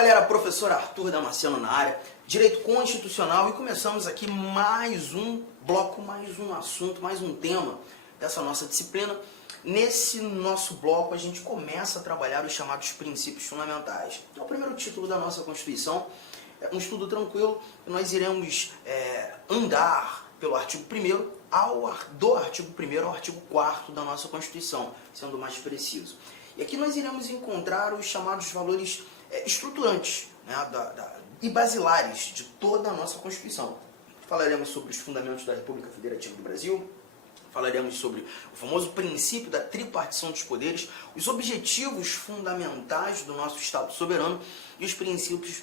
galera, professor Arthur Damasceno na área, Direito Constitucional, e começamos aqui mais um bloco, mais um assunto, mais um tema dessa nossa disciplina. Nesse nosso bloco a gente começa a trabalhar os chamados princípios fundamentais. É o primeiro título da nossa Constituição, é um estudo tranquilo, e nós iremos andar pelo artigo 1º, do artigo 1º ao artigo 4º da nossa Constituição, sendo mais preciso. E aqui nós iremos encontrar os chamados valores estruturantes, né, e basilares de toda a nossa Constituição. Falaremos sobre os fundamentos da República Federativa do Brasil, falaremos sobre o famoso princípio da tripartição dos poderes, os objetivos fundamentais do nosso Estado soberano e os princípios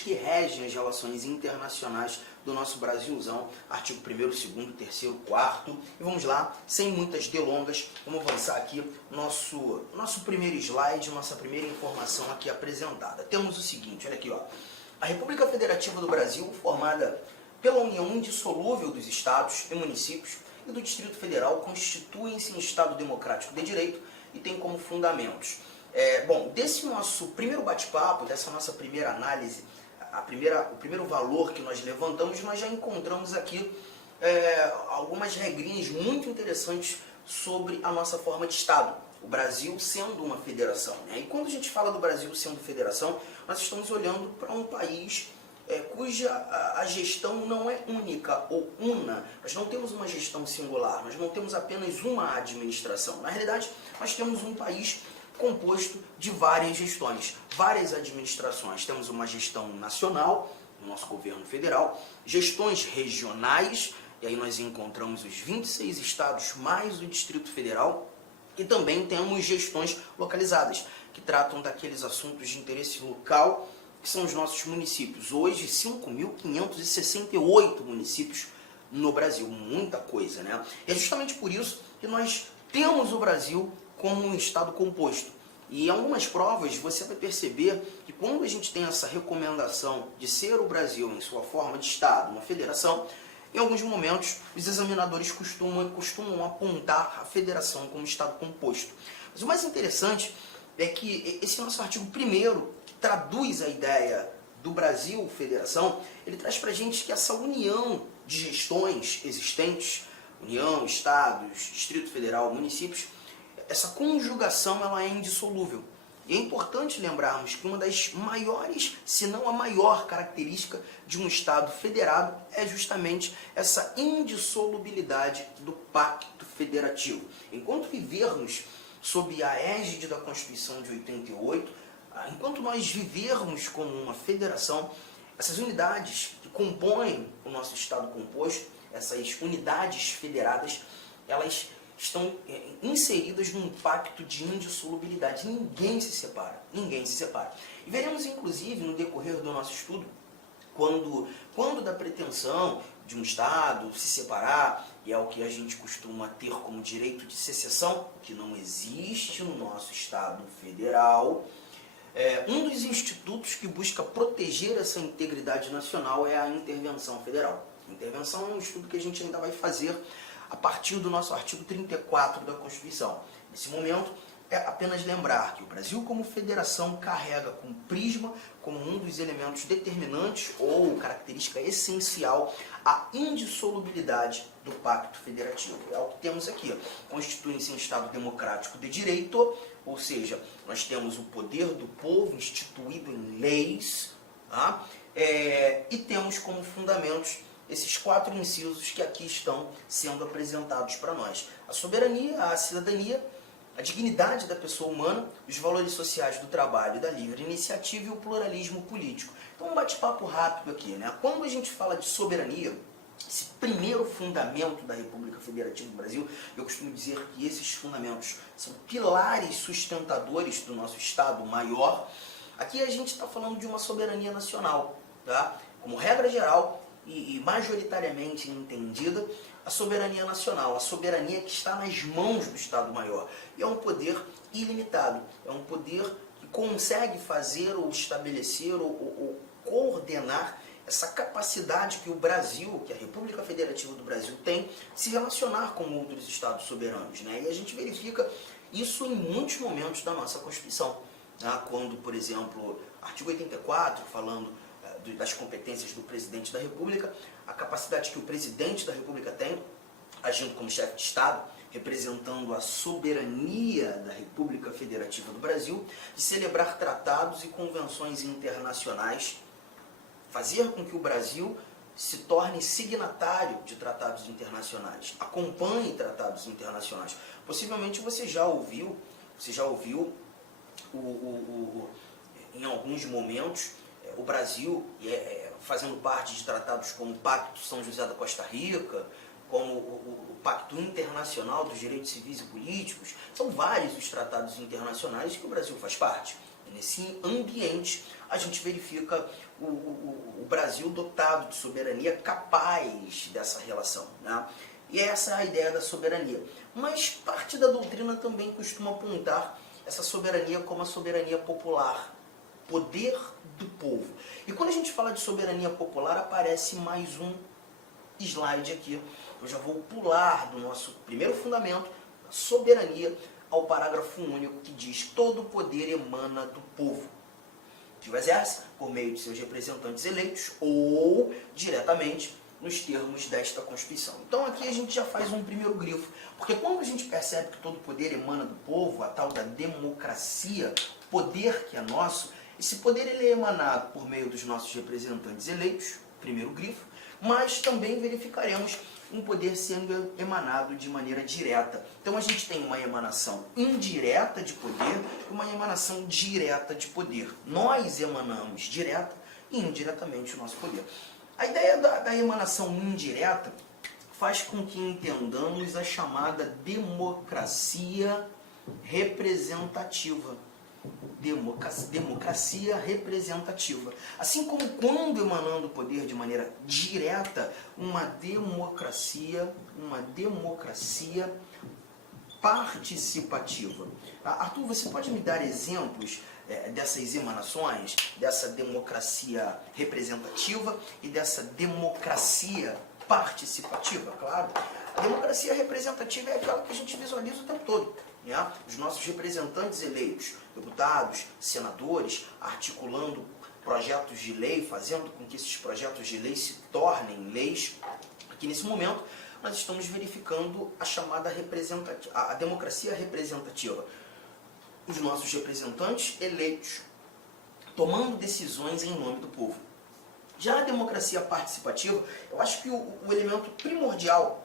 que regem as relações internacionais do nosso Brasilzão, artigo 1º, 2º, 3º, 4º. E vamos lá, sem muitas delongas, vamos avançar aqui nosso primeiro slide, nossa primeira informação aqui apresentada. Temos o seguinte, olha aqui, ó. A República Federativa do Brasil, formada pela união indissolúvel dos estados e municípios e do Distrito Federal, constituem-se em Estado democrático de direito e tem como fundamentos. Desse nosso primeiro bate-papo, dessa nossa primeira análise, o primeiro valor que nós levantamos, nós já encontramos aqui algumas regrinhas muito interessantes sobre a nossa forma de Estado. O Brasil sendo uma federação, né? E quando a gente fala do Brasil sendo federação, nós estamos olhando para um país cuja a gestão não é única ou una. Nós não temos uma gestão singular, nós não temos apenas uma administração. Na realidade, nós temos um país composto de várias gestões, várias administrações. Temos uma gestão nacional, o nosso governo federal, gestões regionais, e aí nós encontramos os 26 estados mais o Distrito Federal, e também temos gestões localizadas, que tratam daqueles assuntos de interesse local, que são os nossos municípios. Hoje, 5.568 municípios no Brasil, muita coisa, né? E é justamente por isso que nós temos o Brasil como um estado composto. E em algumas provas você vai perceber que quando a gente tem essa recomendação de ser o Brasil em sua forma de estado, uma federação, em alguns momentos os examinadores costumam apontar a federação como estado composto. Mas o mais interessante é que esse nosso artigo 1º, que traduz a ideia do Brasil federação, ele traz para a gente que essa união de gestões existentes, União, Estados, Distrito Federal, municípios, essa conjugação ela é indissolúvel. E é importante lembrarmos que uma das maiores, se não a maior característica de um Estado federado é justamente essa indissolubilidade do pacto federativo. Enquanto vivermos sob a égide da Constituição de 88, enquanto nós vivermos como uma federação, essas unidades que compõem o nosso Estado composto, essas unidades federadas, elas estão inseridas num pacto de indissolubilidade. Ninguém se separa, ninguém se separa. E veremos, inclusive, no decorrer do nosso estudo, quando da pretensão de um Estado se separar, e é o que a gente costuma ter como direito de secessão, que não existe no nosso Estado federal, um dos institutos que busca proteger essa integridade nacional é a intervenção federal. A intervenção é um estudo que a gente ainda vai fazer a partir do nosso artigo 34 da Constituição. Nesse momento, é apenas lembrar que o Brasil como federação carrega com prisma, como um dos elementos determinantes ou característica essencial, a indissolubilidade do pacto federativo. É o que temos aqui. Constitui-se em Estado democrático de direito, ou seja, nós temos o poder do povo instituído em leis, tá? E temos como fundamentos esses 4 incisos que aqui estão sendo apresentados para nós. A soberania, a cidadania, a dignidade da pessoa humana, os valores sociais do trabalho e da livre iniciativa e o pluralismo político. Então, um bate-papo rápido aqui, né? Quando a gente fala de soberania, esse primeiro fundamento da República Federativa do Brasil, eu costumo dizer que esses fundamentos são pilares sustentadores do nosso Estado maior. Aqui a gente está falando de uma soberania nacional, tá? Como regra geral e majoritariamente entendida, a soberania nacional, a soberania que está nas mãos do Estado Maior. E é um poder ilimitado, é um poder que consegue fazer ou estabelecer ou coordenar essa capacidade que o Brasil, que a República Federativa do Brasil tem, de se relacionar com outros Estados soberanos, né? E a gente verifica isso em muitos momentos da nossa Constituição. né, quando, por exemplo, artigo 84, falando das competências do presidente da República, a capacidade que o presidente da República tem, agindo como chefe de Estado, representando a soberania da República Federativa do Brasil, de celebrar tratados e convenções internacionais, fazer com que o Brasil se torne signatário de tratados internacionais, acompanhe tratados internacionais. Possivelmente você já ouviu em alguns momentos, o Brasil fazendo parte de tratados como o Pacto São José da Costa Rica, como o Pacto Internacional dos Direitos Civis e Políticos. São vários os tratados internacionais que o Brasil faz parte. E nesse ambiente, a gente verifica o Brasil dotado de soberania, capaz dessa relação, né? E essa é a ideia da soberania. Mas parte da doutrina também costuma apontar essa soberania como a soberania popular, poder do povo. E quando a gente fala de soberania popular, aparece mais um slide aqui. Eu já vou pular do nosso primeiro fundamento, a soberania, ao parágrafo único que diz: todo poder emana do povo, que o exerce por meio de seus representantes eleitos ou diretamente nos termos desta Constituição. Então aqui a gente já faz um primeiro grifo, porque quando a gente percebe que todo poder emana do povo, a tal da democracia, poder que é nosso, esse poder ele é emanado por meio dos nossos representantes eleitos, primeiro grifo, mas também verificaremos um poder sendo emanado de maneira direta. Então a gente tem uma emanação indireta de poder e uma emanação direta de poder. Nós emanamos direta e indiretamente o nosso poder. A ideia da emanação indireta faz com que entendamos a chamada democracia representativa. Democracia representativa. Assim como quando emanando o poder de maneira direta, uma democracia participativa. Arthur, você pode me dar exemplos dessas emanações, dessa democracia representativa e dessa democracia participativa? Claro. A democracia representativa é aquela que a gente visualiza o tempo todo, né? Os nossos representantes eleitos, deputados, senadores, articulando projetos de lei, fazendo com que esses projetos de lei se tornem leis. Aqui nesse momento nós estamos verificando a chamada a democracia representativa. Os nossos representantes eleitos tomando decisões em nome do povo. Já a democracia participativa, eu acho que o elemento primordial,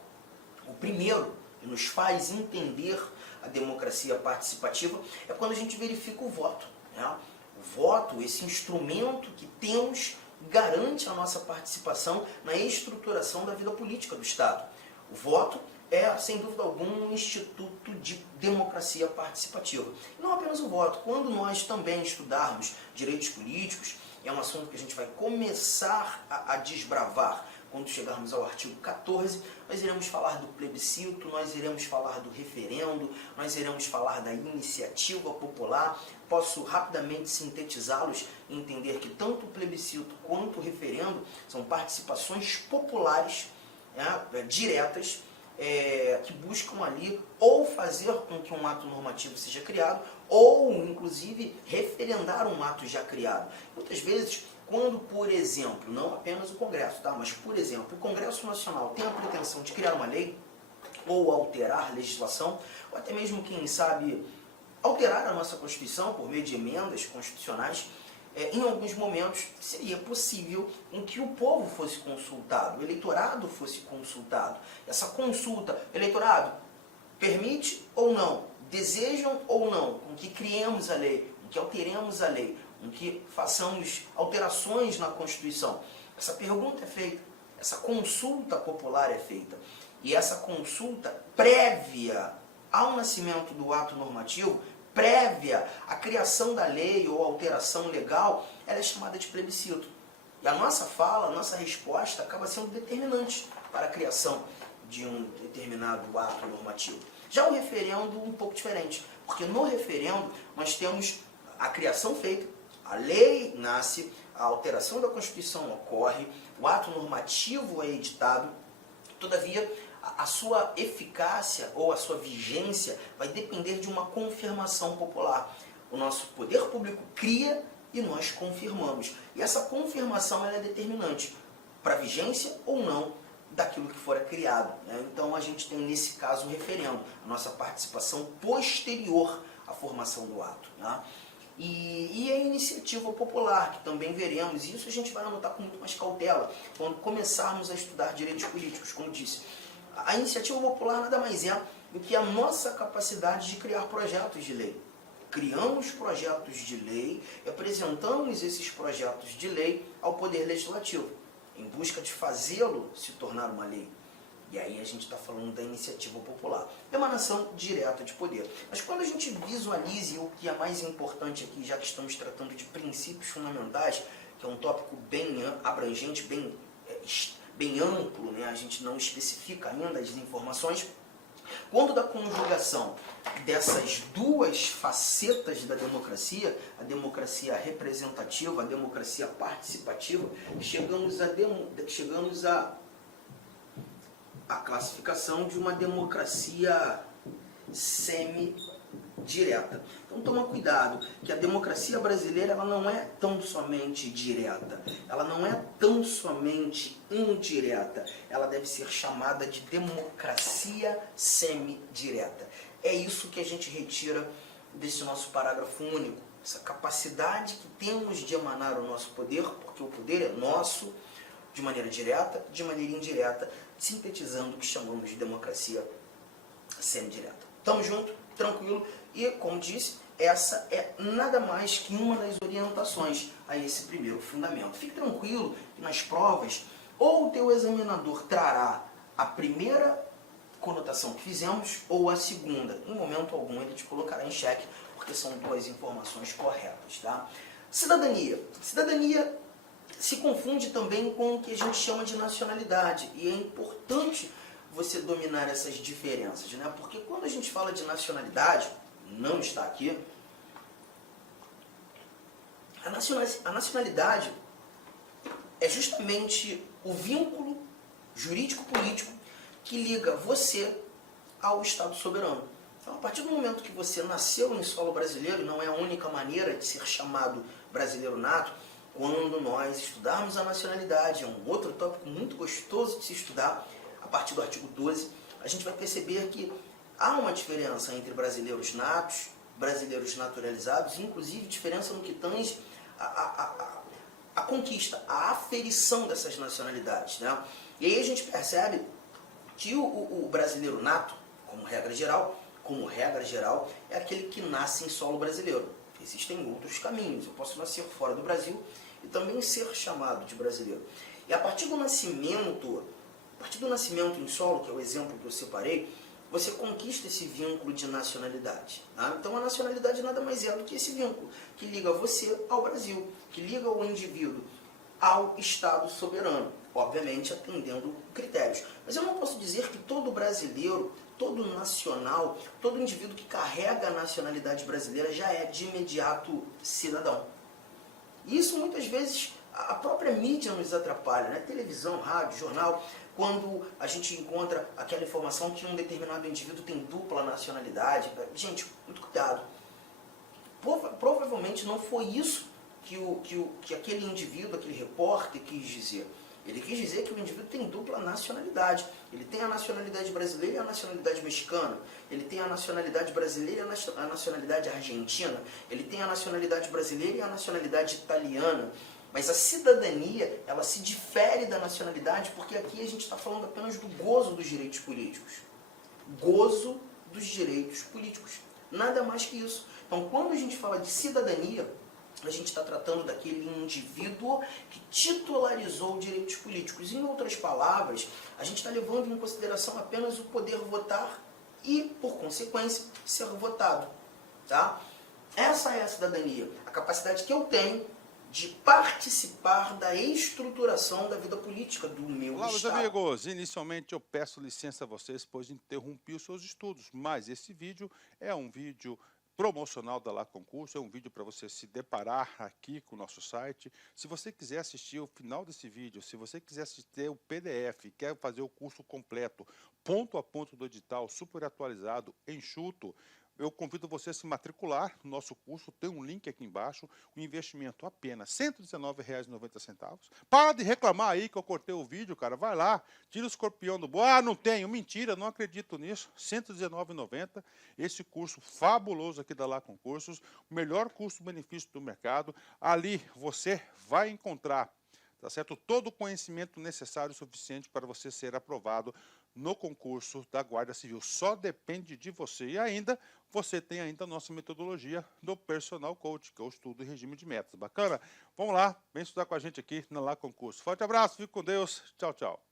o primeiro que nos faz entender a democracia participativa é quando a gente verifica o voto, né? O voto, esse instrumento que temos, garante a nossa participação na estruturação da vida política do Estado. O voto é, sem dúvida alguma, um instituto de democracia participativa. E não apenas o voto. Quando nós também estudarmos direitos políticos, é um assunto que a gente vai começar a desbravar. Quando chegarmos ao artigo 14, nós iremos falar do plebiscito, nós iremos falar do referendo, nós iremos falar da iniciativa popular. Posso rapidamente sintetizá-los e entender que tanto o plebiscito quanto o referendo são participações populares, diretas, que buscam ali ou fazer com que um ato normativo seja criado ou, inclusive, referendar um ato já criado. Muitas vezes, quando, por exemplo, não apenas o Congresso, tá? Mas, por exemplo, o Congresso Nacional tem a pretensão de criar uma lei ou alterar legislação, ou até mesmo, quem sabe, alterar a nossa Constituição por meio de emendas constitucionais, em alguns momentos seria possível em que o povo fosse consultado, o eleitorado fosse consultado. Essa consulta, eleitorado, permite ou não, desejam ou não, com que criemos a lei, com que alteremos a lei, com que façamos alterações na Constituição. Essa pergunta é feita, essa consulta popular é feita. E essa consulta prévia ao nascimento do ato normativo, prévia à criação da lei ou alteração legal, ela é chamada de plebiscito. E a nossa fala, a nossa resposta acaba sendo determinante para a criação de um determinado ato normativo. Já o referendo um pouco diferente, porque no referendo nós temos a criação feita, a lei nasce, a alteração da Constituição ocorre, o ato normativo é editado, todavia a sua eficácia ou a sua vigência vai depender de uma confirmação popular. O nosso poder público cria e nós confirmamos. E essa confirmação ela é determinante para a vigência ou não daquilo que fora criado, né? Então a gente tem nesse caso o referendo, a nossa participação posterior à formação do ato, né? E a iniciativa popular, que também veremos, e isso a gente vai anotar com muito mais cautela quando começarmos a estudar direitos políticos, como disse. A iniciativa popular nada mais é do que a nossa capacidade de criar projetos de lei. Criamos projetos de lei e apresentamos esses projetos de lei ao Poder Legislativo, em busca de fazê-lo se tornar uma lei. E aí a gente está falando da iniciativa popular, emanação direta de poder. Mas quando a gente visualize o que é mais importante aqui, já que estamos tratando de princípios fundamentais, que é um tópico bem abrangente, bem amplo, né? A gente não especifica ainda as informações, quando da conjugação dessas duas facetas da democracia, a democracia representativa, a democracia participativa, chegamos a classificação de uma democracia semi-direta. Então toma cuidado, que a democracia brasileira ela não é tão somente direta, ela não é tão somente indireta, ela deve ser chamada de democracia semi-direta. É isso que a gente retira desse nosso parágrafo único, essa capacidade que temos de emanar o nosso poder, porque o poder é nosso, de maneira direta, de maneira indireta, sintetizando o que chamamos de democracia semi-direta. Tamo junto? Tranquilo? E, como disse, essa é nada mais que uma das orientações a esse primeiro fundamento. Fique tranquilo que nas provas, ou o teu examinador trará a primeira conotação que fizemos, ou a segunda. Em momento algum ele te colocará em xeque, porque são duas informações corretas, tá? Cidadania. Cidadania se confunde também com o que a gente chama de nacionalidade, e é importante você dominar essas diferenças, né? Porque quando a gente fala de nacionalidade, não está aqui, a nacionalidade é justamente o vínculo jurídico-político que liga você ao Estado soberano. Então, a partir do momento que você nasceu em solo brasileiro, e não é a única maneira de ser chamado brasileiro nato, quando nós estudarmos a nacionalidade, é um outro tópico muito gostoso de se estudar, a partir do artigo 12, a gente vai perceber que há uma diferença entre brasileiros natos, brasileiros naturalizados, inclusive diferença no que tange a conquista, a aferição dessas nacionalidades, né? E aí a gente percebe que o brasileiro nato, como regra geral, é aquele que nasce em solo brasileiro. Existem outros caminhos, eu posso nascer fora do Brasil e também ser chamado de brasileiro. E a partir do nascimento em solo, que é o exemplo que eu separei, você conquista esse vínculo de nacionalidade. Tá? Então a nacionalidade nada mais é do que esse vínculo que liga você ao Brasil, que liga o indivíduo ao Estado soberano, obviamente atendendo critérios. Mas eu não posso dizer que todo brasileiro, todo nacional, todo indivíduo que carrega a nacionalidade brasileira já é de imediato cidadão. E isso muitas vezes a própria mídia nos atrapalha, né? Televisão, rádio, jornal, quando a gente encontra aquela informação que um determinado indivíduo tem dupla nacionalidade. Gente, muito cuidado. Provavelmente não foi isso que aquele indivíduo, aquele repórter quis dizer. Ele quis dizer que o indivíduo tem dupla nacionalidade. Ele tem a nacionalidade brasileira e a nacionalidade mexicana. Ele tem a nacionalidade brasileira e a nacionalidade argentina. Ele tem a nacionalidade brasileira e a nacionalidade italiana. Mas a cidadania, ela se difere da nacionalidade, porque aqui a gente está falando apenas do gozo dos direitos políticos. Gozo dos direitos políticos. Nada mais que isso. Então, quando a gente fala de cidadania, a gente está tratando daquele indivíduo que titularizou direitos políticos. Em outras palavras, a gente está levando em consideração apenas o poder votar e, por consequência, ser votado. Tá? Essa é a cidadania, a capacidade que eu tenho de participar da estruturação da vida política do meu Olá, meus Estado. amigos. Inicialmente eu peço licença a vocês, pois interrompi os seus estudos, mas esse vídeo é um vídeo promocional da La Concurso, é um vídeo para você se deparar aqui com o nosso site. Se você quiser assistir o final desse vídeo, se você quiser assistir o PDF, quer fazer o curso completo, ponto a ponto do edital, super atualizado, enxuto, eu convido você a se matricular no nosso curso, tem um link aqui embaixo, o investimento apenas R$ 119,90. Para de reclamar aí que eu cortei o vídeo, cara, vai lá, tira o escorpião do bolso. Ah, não tenho, mentira, não acredito nisso, R$ 119,90, esse curso fabuloso aqui da Lá Concursos, o melhor custo-benefício do mercado, ali você vai encontrar, tá certo? Todo o conhecimento necessário e suficiente para você ser aprovado no concurso da Guarda Civil. Só depende de você. E ainda, você tem ainda a nossa metodologia do Personal Coach, que é o estudo e regime de metas. Bacana? Vamos lá, vem estudar com a gente aqui na Lá Concurso. Forte abraço, fique com Deus. Tchau, tchau.